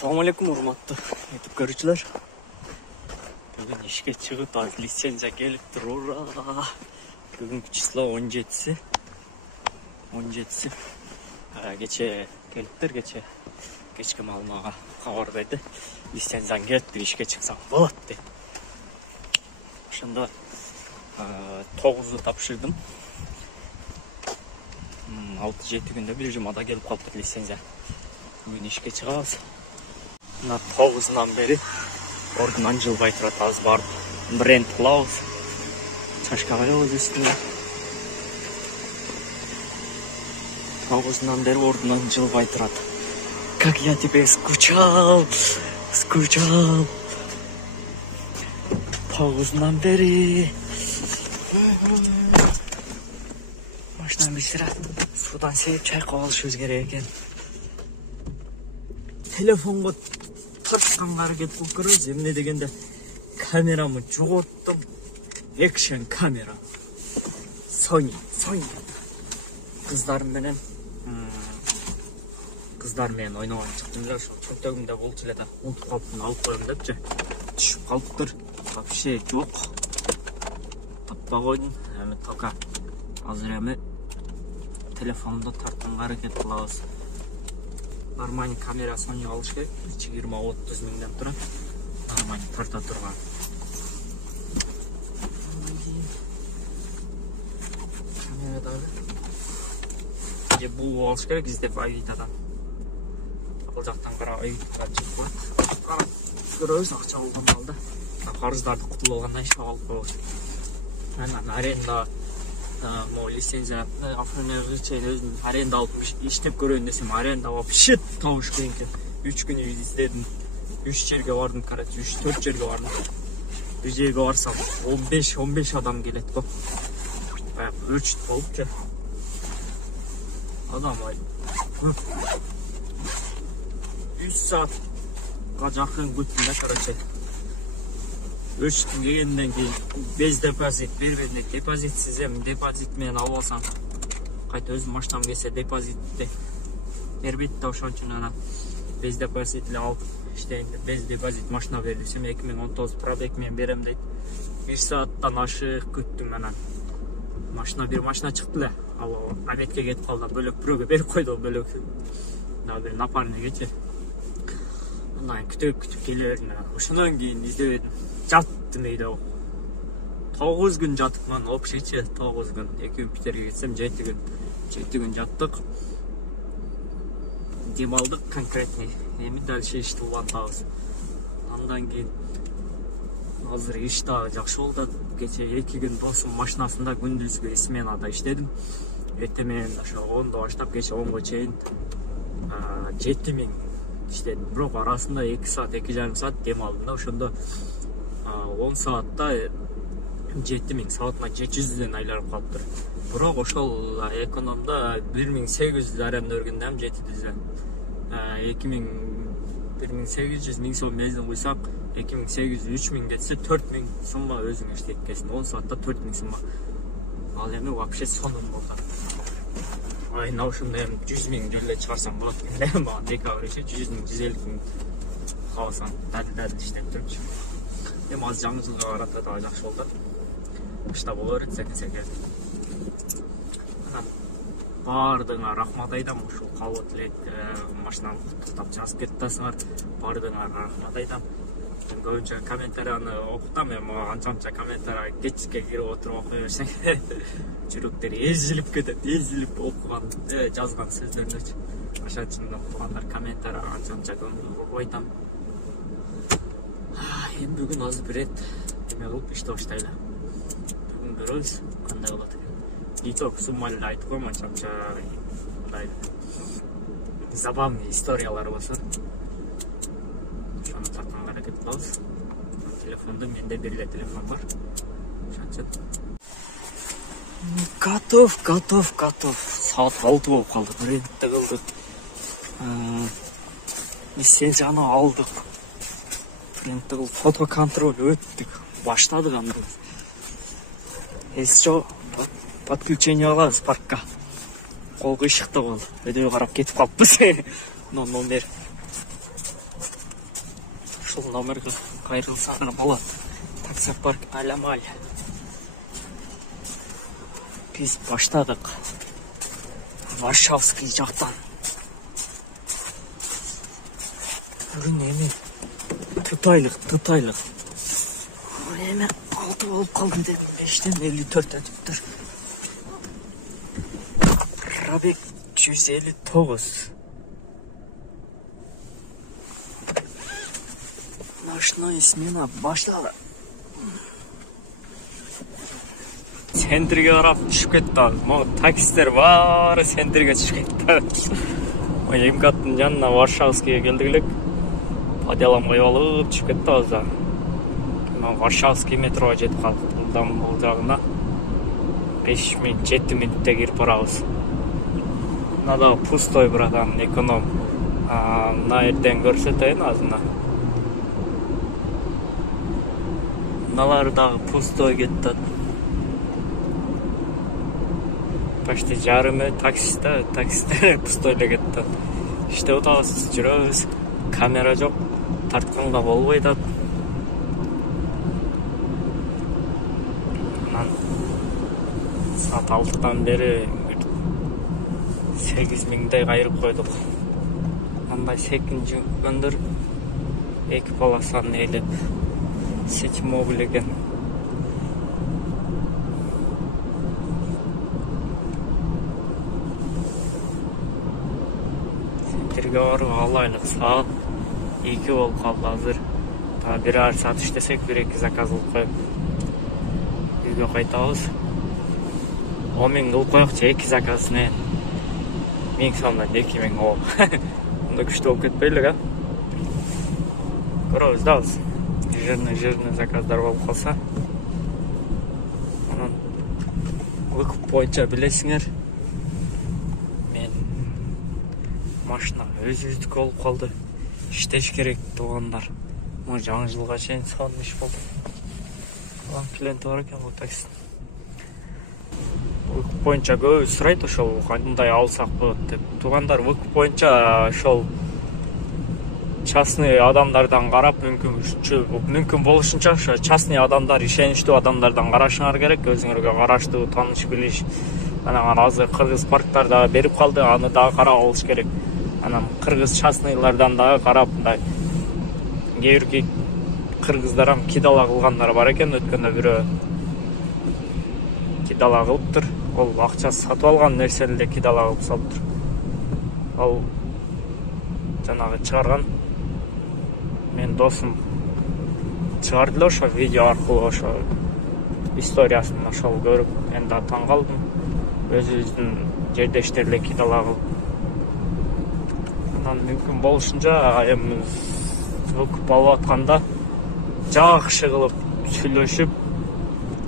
Assalamu alaikum урматтуу YouTube көрүүчүлөр. Бүгүн ишке чыгып, лицензия келип тур. Ура! Бүгүнкү число 17-си. Кече келиптир, кечке мага кабар берди. Лицензияң келиптир, ишке чыксаң болот деп. Ошондо 9-ду тапшырдым. 6-7 күндө бир жумада келип калыптыр лицензия. Бүгүн ишке чыгабыз. 9-нан бери ордунан жылбай турат, азыр барып бренд кылабыз. Чачка коебуз үстүнө. 9-нан бери ордунан жылбай турат. Как я тебе скучал. 9-нан бери. Машина бисират. Судан сээп чайкап алышыбыз керек экен. Телефонго тартканга аракет кылып көрөбүз. Эмне дегенде камерамы жоготтум. Экшен камера. Sony. Кыздар менен ойногон чыктым эле, ошо чөнтөгүмдө болчу эле да. Унутуп калыптым, алып коем депчи. Түшүп калыптыр. Вообще жок. Таппай койдум. Эми тока азыр эми телефонду тартканга аракет кылабыз. Нормальный камера Sony алыш керек. 20-30 миңден турат. Нормальный тарта турган. Камера дагы. Же бул алыш керек, издеп Авитадан. Ал жактан кара Авитадан чыгып калат. Көрөбүз акча алган балда. Карыздарды кутулуп алгандан ишке алып коебуз. Анан аренда лицензия оформлять чейин өзүм аренда алып иштеп көрөйүн десем, аренда вообще табыш кыйын экен. 3 күн издедим. 3 жерге бардым, короче, 3-4 жерге бардым. Bir жерге барсам 15 адам келет го. Өрчүт болупчу. Адам ай. 3 саатка жакын күттүм да, короче. Өрчүтүн келгенден кийин без депозит бербедим. Депозитсиз эми депозит менен алып алсаң, кайта өзүм машинам келсе депозитти бербейт да, ошон үчүн анан без депозит эле алып иштейин деп, без депозит машина берип десем 2019 пробег менен берем дейт. 1 сааттан ашык күттүм, анан бир машина чыкты эле. Ал обедке кетип калды, бөлөк бирөөгө берип койду, бөлөк дагы бир напарнигечи. Анан күтүп келе бердим. Ошондон кийин издебедим. Жаттым үйдө. 9 күн жатыпман, общийчи 9 күн. 2 күн питерге кетсем 7 күн жаттык. Дем алдык конкретный. Эми дальше ишти улантабыз. Андан кийин азыр иш дагы жакшы болду. Кече 2 күн досум машинасында күндүзгү сменада иштедим. Эртең менен ошо 10-до баштап кече 10го чейин 7000 иштедим. Бирок арасында 2 саат, 2,5 саат дем алдым да. Ошондо 10 саатта 7000, саатына 700ден айланып калыптыр. Бирок ошол экономдо 1800 аренда өргөндө 700. 1800 1000 сом бензин куйсак, 2800 3000 кетсе 4000 сумма өзүң иштейт экенсиң. 10 саатта 4000 сумма. Ал эми вообще сонун болду. Айына ошондо эми 100 000 жөлө чыгарсаң болот экен. Мага декабрь 100 000 150 000 калсаң дадыл иштеп турчу. Эми азыр жаңы жылга карата дагы жакшы болду. Ишта боло берет секен. Анан бардыгыңа рахмат айтам, ушул кабыл элек машинаны куттуктап жазып кеттасыңар. Бардыгыңа рахмат айтам. Көбүнчө комментарияны окутам, эми анча комментария кечке кирип отуруп окуй берсең жүрөктөр эзилип кетет. Эзилип окуган, жазган сөздөрүнөчү. Ошон үчүн окугандар комментария анча көп айтам. Эми бүгүн азыр бир эме кылып иштеп баштайлы. Бүгүн көрөбүз кандай болот экен. Итог суммалуу айтып коймон, анча мындай забавный историялар болсо. Ошону тартканга аракет кылабыз. Телефонду менде бир эле телефон бар. Ошон Готов. Саат 6 болуп калды. Брендти кылдык. Лицензияны алдык. Брендти кылып фотоконтроль өттүк. Баштадык анда. Эсчо подключение алабыз паркка. Колго ишыкты бол. Өдөй карап кетип калыппыз. Номер ушул номерге кайрылсаңар болот. Таксопарк Алямаль. Биз баштадык. Варшавский жактан. Бүгүн эми тытайлык. Эми 6 болуп калдым дедим. 5тен 54 өтүптүр. Пробег 159. Ночная смена башталды. Центрге карап түшүп кетти. Могу таксисттер баары центрге түшүп кетти. МКАДтын жанына Варшавскийге келдик элек. Падялам коюп алып түшүп кетти аза. Варшавский метроға жетип калдык. Бул жагына 5 минут 7 минутта кирип барабыз. Надо пустой, братан, эконом. На жерден көрсөтөйүн азына. Налар дагы пустой кетти. Почти жарымы таксисте пустой эле кетти. Иштеп атабыз, жүрөбүз. Камера жок, тартканга болбойт. Saat 6'dan beri 8.000'dey kayırıp koyduk. Андай 8-ci gündür iki palasan eylep seçim mobil eken. Senterge barıp alaylık. Saat 2 olup kaldı hazır. Daha birer saat işlesek 1-2 zakaz olup koyup uyga kaytabız. 10.000 kılıp koyakçı 2 zakasını 1000 sondan 2.000 ol. Bunda күшті olup ketpeylik ha. Көрөбүз да біз. Жирный заказдар болуп калса. Анан выкуп боюнча билесиңер. Мен машина өзүбүздүкү болуп калды. Иштеш керек туугандар. Жаңы жылга чейин сон иш болду. Клиент бар экен бул такси. Выкуп боюнча көбү сурайт ошол кандай алсак болот деп. Туугандар выкуп боюнча ошол частный адамдардан карап мүмкүн болушунча ошо частный адамдар, ишеничтүү адамдардан карашыңар керек. Өзүңөргө караштуу, тааныш билиш. Анан азыр кыргыз парктарда берип калды, аны дагы карап алыш керек. Анан кыргыз частныйлардан дагы карап, мындай кээ бир кыргыздар кидала кылгандар бар экен. Өткөндө бирөө кидала кылыптыр. Ол акчасы сатып алган нерсени эле кидала кылып салыптыр. Ал жанагы чыгарган мен досум чыгарды эле ошо видео аркылуу, ошо историясын ошол көрүп мен да таң калдым. Өзүбүздүн жердештер эле кидала кылып. Анан мүмкүн болушунча эми выкуп алып атканда жакшы кылып сүйлөшүп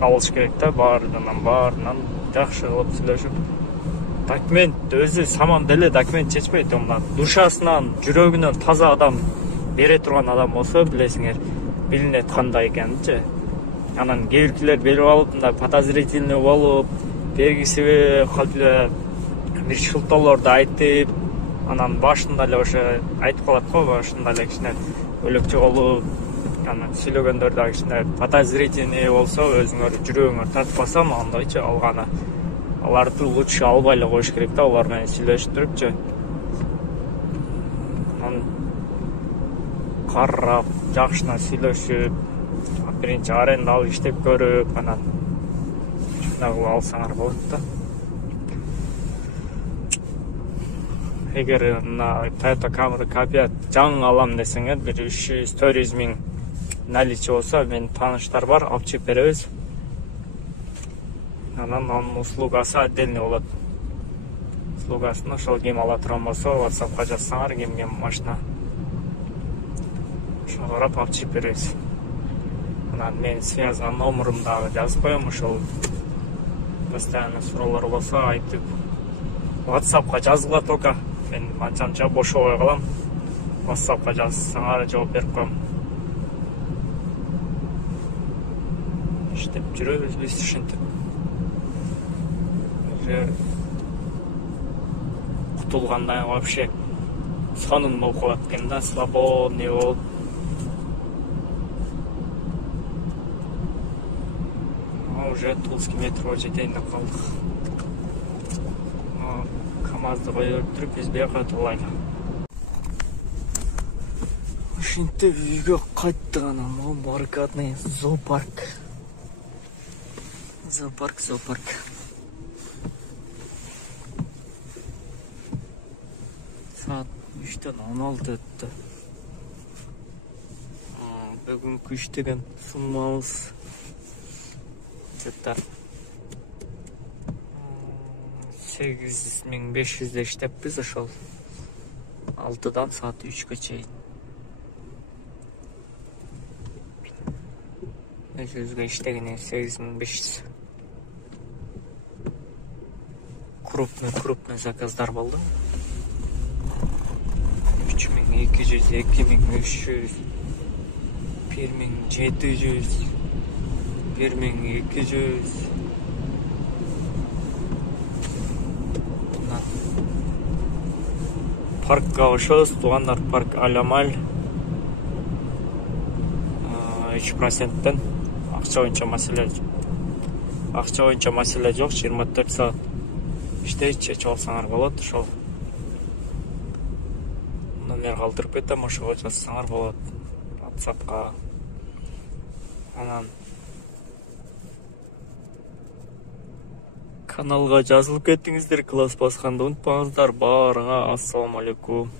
алыш керек да, баарынан жакшы кылып сүйлөшүп. Документ өзү саман деле документ чечпейт. Душасынан, жүрөгүнөн таза адам бере турган адам болсо, билесиңер, билинет кандай экенинчи. Анан кээ берип алып, мындай подозрительный болуп, бергисиби бир шылтоолорду айтып, анан башында эле ошо айтып калат го, башында эле кичине өлөкчө болуп, анан сүйлөгөндөр дагы кичине подозрительный болсо, өзүңөр жүрөгүңөр тартпаса, андайчы алганы. Аларды лучше албай эле коюш керек да, алар менен сүйлөштүрүпчү. Анан карап, жакшына сүйлөшүп, биринчи аренда алып иштеп көрүп, анан ушундай кылып алсаңар болот да. Эгер Toyota Camry K5 жаңы алам десеңер, бир 300-400 миң наличие болсо, мен тааныштар бар, алып чыгып беребиз. Анан анын услугасы отдельный болот. Услугасын ошол ким ала турган болсо, WhatsAppка жазсаңар, кимге машина ошо карап алып чыгып беребиз. Анан мен связан номерумду дагы жазып коем, ошол постоянно суроолор болсо айтып WhatsAppка жазгыла только. Мен анча бошобой калам. WhatsAppка жазсаңар жооп берип коем. Иштеп жүрөбүз биз ушинтип. Кутулгандай вообще сонун болуп калат экен да, свободный болуп. уже Тульский метро жетейин деп калдык. КамАЗды коюп туруп биз бияка атылайлы. Ушинтип үйгө кайттык, анан могу баррикадный зоопарк. Зоопарк. Saat 3'ten 16 öttü. Bugünkü iştegen sunmamız Cıttar 8.500'de işteppiz aşağı 6'dan saat 3'e çeyin. 500'e iştegene 8.500. Крупный заказдар болды. 3200, 2300, 1700, 1200. Паркка ошоз, туугандар, парк Алямаль 3%тен акча боюнча маселе жок, 24 саат иштейт, чечип алсаңар болот. Ошол номер калтырып кетем, ошого жазсаңар болот WhatsAppка. Анан каналга жазылып кеттиңиздер, класс басканды унутпаңыздар. Баарыңа ассаламу алейкум.